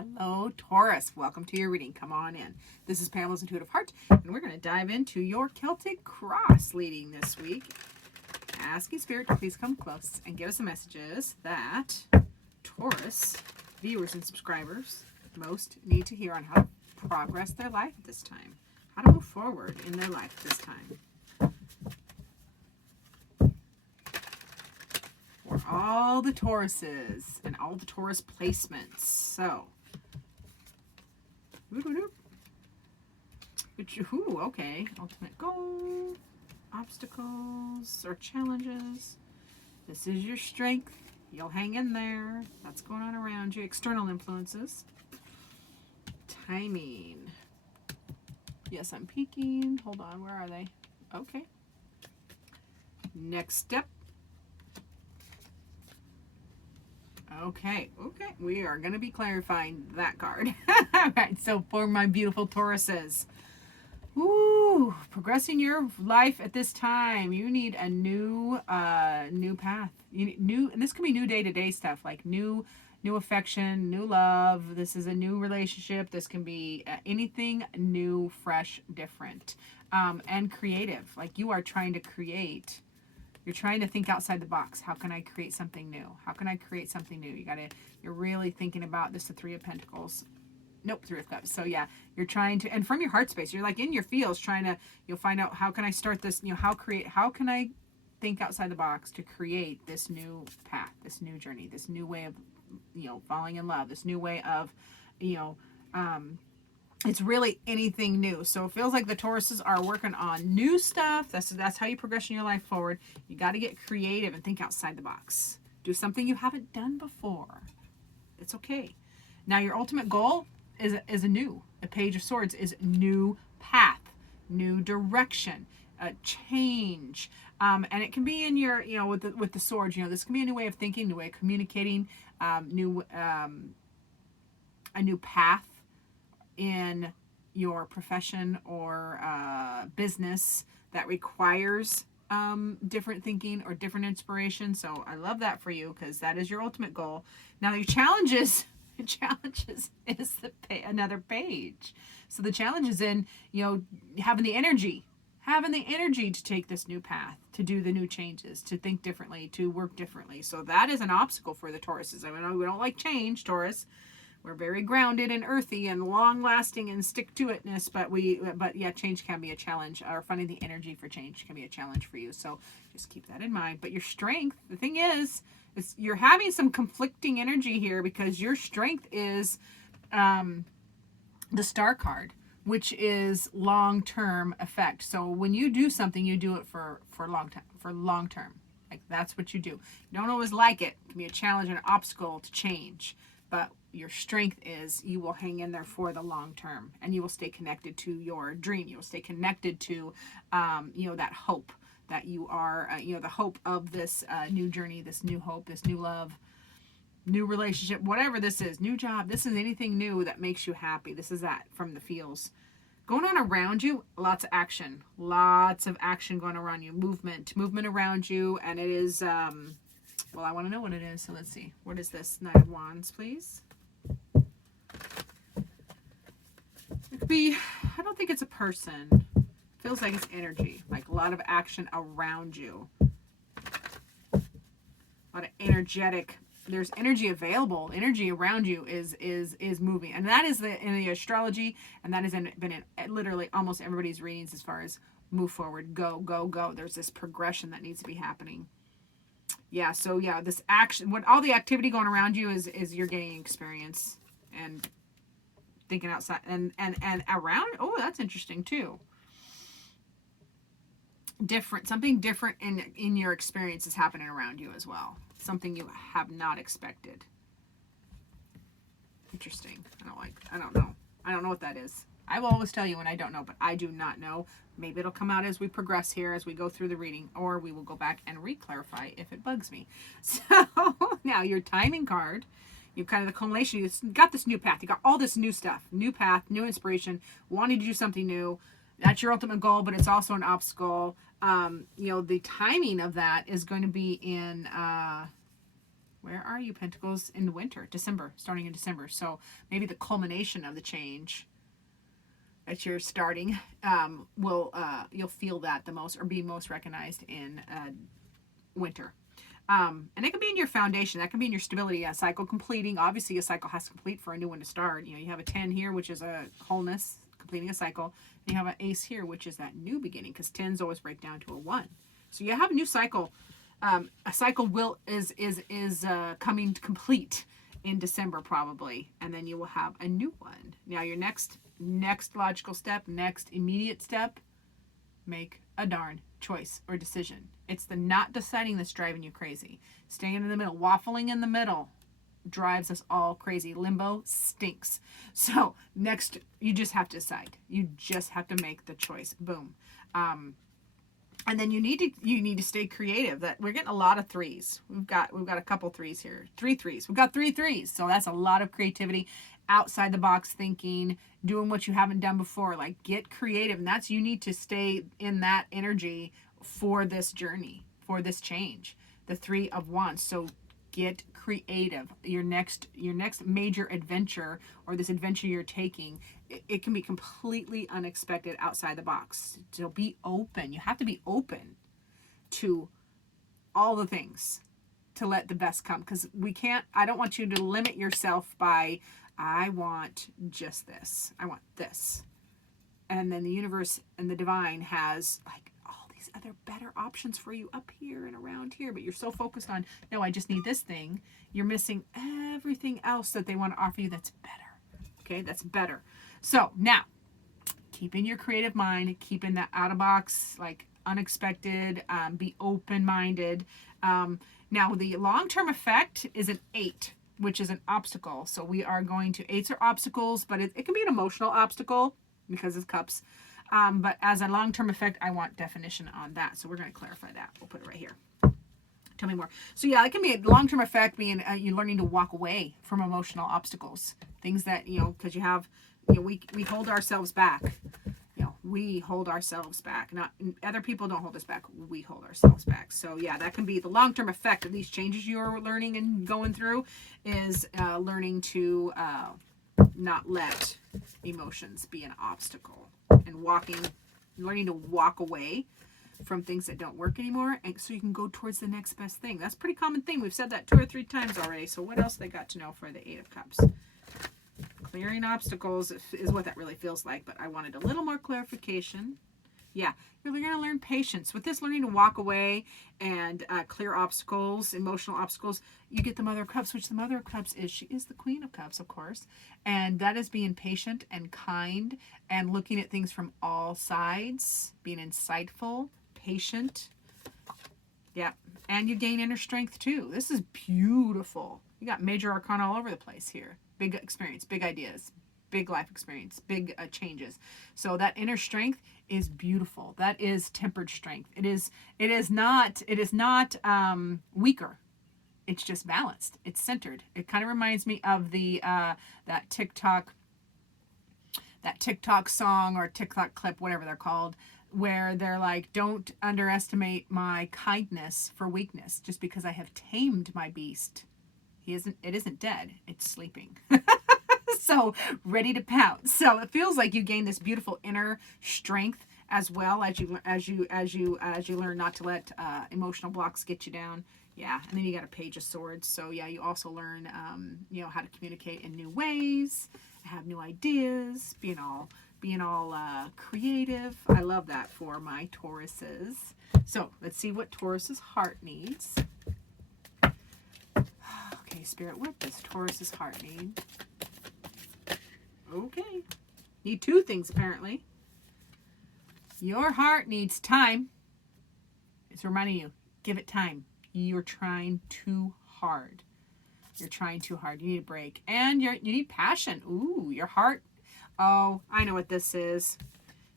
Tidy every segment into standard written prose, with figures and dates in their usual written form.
Hello, Taurus. Welcome to your reading. Come on in. This is Pamela's Intuitive Heart, and we're going to dive into your Celtic cross leading this week. Asking Spirit to please come close and give us some messages that Taurus viewers and subscribers most need to hear on how to progress their life at this time, how to move forward in their life this time. For all the Tauruses and all the Taurus placements. So, ooh, okay. Ultimate goal, obstacles or challenges. This is your strength. You'll hang in there. That's going on around you. External influences. Timing. Yes, I'm peeking. Hold on. Where are they? Okay. Next step. Okay. We are going to be clarifying that card. All right. So for my beautiful Tauruses. Ooh, progressing your life at this time. You need a new path. You need and this can be new day-to-day stuff, like new affection, new love. This is a new relationship. This can be anything new, fresh, different, and creative. Like you are trying to create. You're trying to think outside the box. How can I create something new? How can I create something new? You're really thinking about this, the Three of Pentacles. Nope, Three of Cups. So yeah, you're trying to, and from your heart space, you're like in your feels trying to, you'll find out how can I start this, how can I think outside the box to create this new path, this new journey, this new way of, falling in love, this new way of, it's really anything new. So it feels like the Tauruses are working on new stuff. That's how you progress in your life forward. You got to get creative and think outside the box. Do something you haven't done before. It's okay. Now your ultimate goal is a Page of Swords is new path, new direction, change. And it can be in your, with the swords, this can be a new way of thinking, new way of communicating, a new path in your profession or business that requires different thinking or different inspiration. So I love that for you because that is your ultimate goal. Now your challenges is another page. So the challenge is in, having the energy to take this new path, to do the new changes, to think differently, to work differently. So that is an obstacle for the Tauruses. I mean, we don't like change, Taurus. We're very grounded and earthy and long-lasting and stick-to-itness, but yeah, change can be a challenge, or finding the energy for change can be a challenge for you. So just keep that in mind. But your strength, the thing is you're having some conflicting energy here because your strength is the Star card, which is long-term effect. So when you do something, you do it for long term. Like that's what you do. You don't always like it. It can be a challenge and an obstacle to change, but your strength is you will hang in there for the long term and you will stay connected to your dream. You'll stay connected to, that hope that you are, the hope of this new journey, this new hope, this new love, new relationship, whatever this is, new job. This is anything new that makes you happy. This is that from the feels. Going on around you, lots of action going around you, movement around you. And it is, well, I want to know what it is. So let's see. What is this? Nine of Wands, please. It could be, I don't think it's a person. Feels like it's energy, like a lot of action around you. A lot of energetic, there's energy available. Energy around you is moving. And that is in the astrology, and that has been in literally almost everybody's readings as far as move forward, go. There's this progression that needs to be happening. Yeah, so yeah, this action, what all the activity going around you is you're gaining experience and thinking outside and around. Oh, that's interesting too. Something different in your experience is happening around you as well. Something you have not expected. Interesting. I don't know. I don't know what that is. I will always tell you when I don't know, but I do not know. Maybe it'll come out as we progress here, as we go through the reading, or we will go back and re-clarify if it bugs me. So now your timing card, you've kind of the culmination. You've got this new path. You got all this new stuff, new path, new inspiration, wanting to do something new. That's your ultimate goal, but it's also an obstacle. The timing of that is going to be in Where are you, Pentacles? In the winter, December, starting in December. So maybe the culmination of the change that you're starting will you'll feel that the most, or be most recognized in winter. And it can be in your foundation. That can be in your stability. A cycle completing. Obviously, a cycle has to complete for a new one to start. You know, you have a 10 here, which is a wholeness, completing a cycle. And you have an ace here, which is that new beginning, because 10s always break down to a 1. So you have a new cycle. A cycle is coming to complete in December probably, and then you will have a new one. Now your next logical step, next immediate step, make a darn choice or decision. It's the not deciding that's driving you crazy. Staying in the middle, waffling in the middle drives us all crazy. Limbo stinks. So next, you just have to decide. You just have to make the choice. Boom. And then you need to stay creative. That we're getting a lot of 3s. We've got a couple 3s here. 3 3s. We've got 3 3s. So that's a lot of creativity, outside the box thinking, doing what you haven't done before. Like, get creative. And that's, you need to stay in that energy for this journey, for this change. The 3 of Wands. So get creative. Your next major adventure, or this adventure you're taking, it can be completely unexpected, outside the box. So be open. You have to be open to all the things to let the best come, because I don't want you to limit yourself by, I want just this, I want this, and then the universe and the divine has like all these other better options for you up here and around here, but you're so focused on, no, I just need this thing, you're missing everything else that they want to offer you that's better. Okay, that's better. So now, keeping your creative mind, keeping that out of box, like unexpected, be open-minded. Now the long-term effect is an 8, which is an obstacle. So we are going to, 8s are obstacles, but it can be an emotional obstacle because it's cups. But as a long-term effect, I want definition on that. So we're going to clarify that. We'll put it right here. Tell me more. So yeah, it can be a long-term effect being you learning to walk away from emotional obstacles. Things that, because you have, we hold ourselves back. We hold ourselves back. Not other people don't hold us back. We hold ourselves back. So yeah, that can be the long-term effect of these changes you're learning and going through, is learning to not let emotions be an obstacle, and learning to walk away from things that don't work anymore, and so you can go towards the next best thing. That's a pretty common thing. We've said that 2 or 3 times already. So what else they got to know for the 8 of Cups? Clearing obstacles is what that really feels like, but I wanted a little more clarification. Yeah, you're going to learn patience. With this, learning to walk away and clear obstacles, emotional obstacles, you get the Mother of Cups, which the Mother of Cups she is the Queen of Cups, of course. And that is being patient and kind and looking at things from all sides, being insightful, patient. Yeah, and you gain inner strength too. This is beautiful. You got major arcana all over the place here. Big experience, big ideas, big life experience, big changes. So that inner strength is beautiful. That is tempered strength. It is not weaker. It's just balanced. It's centered. It kind of reminds me of the that TikTok song or TikTok clip, whatever they're called, where they're like, don't underestimate my kindness for weakness. Just because I have tamed my beast, it isn't dead, it's sleeping. So ready to pounce. So it feels like you gain this beautiful inner strength as well as you learn not to let emotional blocks get you down. Yeah, and then you got a Page of Swords. So yeah, you also learn how to communicate in new ways, have new ideas, being all creative. I love that for my Tauruses. So let's see what Taurus's heart needs. Okay, Spirit, what does Taurus's heart need? Okay. Need 2 things, apparently. Your heart needs time. It's reminding you, give it time. You're trying too hard. You're trying too hard. You need a break. And you need passion. Ooh, your heart. Oh, I know what this is.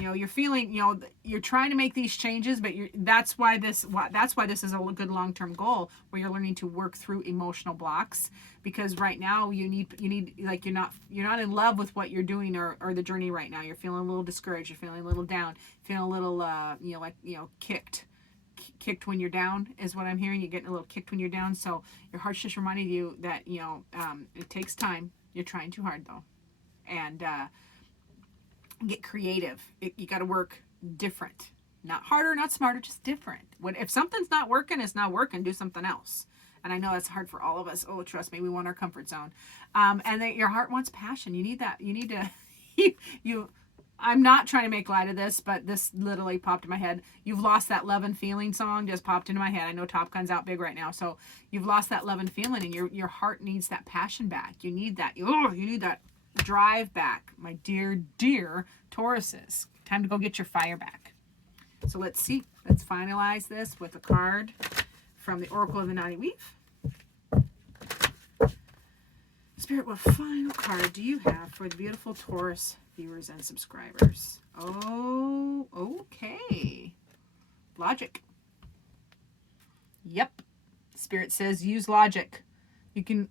You're feeling, you're trying to make these changes, but that's why this is a good long-term goal, where you're learning to work through emotional blocks, because right now you need like, you're not in love with what you're doing or the journey right now. You're feeling a little discouraged, you're feeling a little down, feeling a little kicked kicked when you're down, is what I'm hearing. You're getting a little kicked when you're down. So your heart's just reminding you that, you know, it takes time. You're trying too hard, though. And get creative. You got to work different. Not harder, not smarter, just different. If something's not working, it's not working. Do something else. And I know that's hard for all of us. Oh, trust me, we want our comfort zone. And then your heart wants passion. You need that. You need to, I'm not trying to make light of this, but this literally popped in my head. You've lost that love and feeling song just popped into my head. I know Top Gun's out big right now. So you've lost that love and feeling, and your heart needs that passion back. You need that. You need that drive back, my dear, dear Tauruses. Time to go get your fire back. So let's see. Let's finalize this with a card from the Oracle of the Naughty Weave. Spirit, what final card do you have for the beautiful Taurus viewers and subscribers? Oh, okay. Logic. Yep. Spirit says use logic. You can,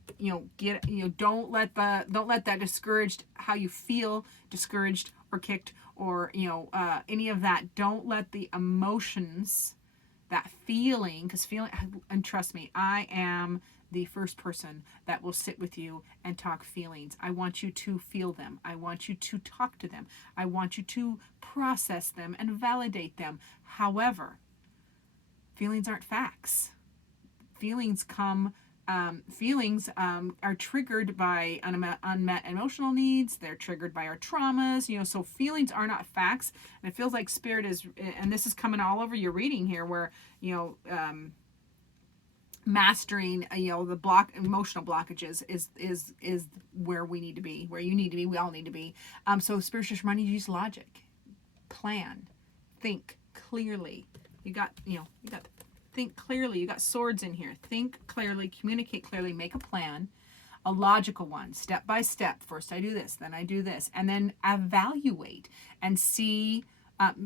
don't let that discouraged, how you feel discouraged or kicked or, any of that. Don't let the emotions, that feeling, because feeling, and trust me, I am the first person that will sit with you and talk feelings. I want you to feel them. I want you to talk to them. I want you to process them and validate them. However, feelings aren't facts. Feelings are triggered by unmet emotional needs. They're triggered by our traumas, so feelings are not facts. And it feels like Spirit is, and this is coming all over your reading here, where, mastering, the emotional blockages is where we need to be, where you need to be, we all need to be. So Spirit's just reminding you to use logic, plan, think clearly. You got think clearly. You got swords in here. Think clearly, communicate clearly, make a plan, a logical one, step by step. First I do this, then I do this, and then evaluate and see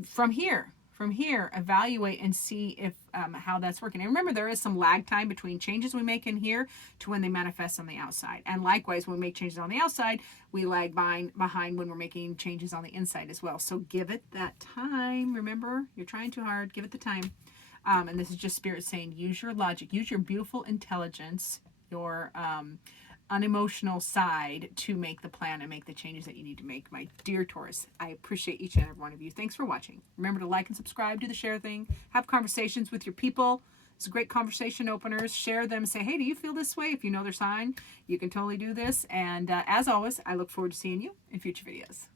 from here, evaluate and see if how that's working. And remember, there is some lag time between changes we make in here to when they manifest on the outside. And likewise, when we make changes on the outside, we lag behind when we're making changes on the inside as well. So give it that time. Remember, you're trying too hard. Give it the time. And this is just Spirit saying, use your logic, use your beautiful intelligence, your unemotional side to make the plan and make the changes that you need to make. My dear Taurus, I appreciate each and every one of you. Thanks for watching. Remember to like and subscribe, do the share thing, have conversations with your people. It's great conversation openers. Share them. Say, hey, do you feel this way? If you know their sign, you can totally do this. And as always, I look forward to seeing you in future videos.